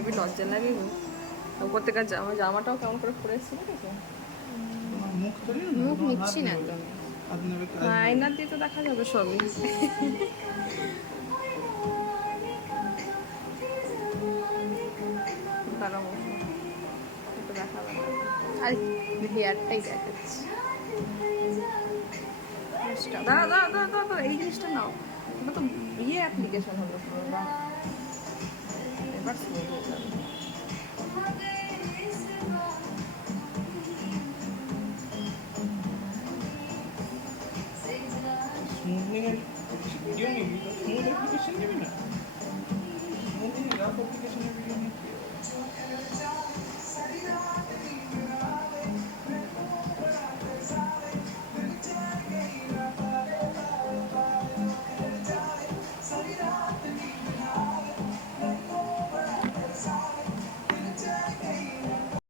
Heavy লজ্জা লাগে গো। উপর থেকে জামাটাও কেমন করে পরে এসেছি দেখেছো? মুখ নিচ্ছি না একদম। আয়না দিয়ে তো দেখা যাবে সবই। দাঁড়াও একটু দেখাবে না। আর হেয়ারটাই দেখাচ্ছি। দাঁড়া দাঁড়া দাঁড়া দাঁড়া, এই জিনিসটা নাও। এটা তো অ্যাপ্লিকেশন হলো পুরো। এবার স্মুথ হয়ে যাবে।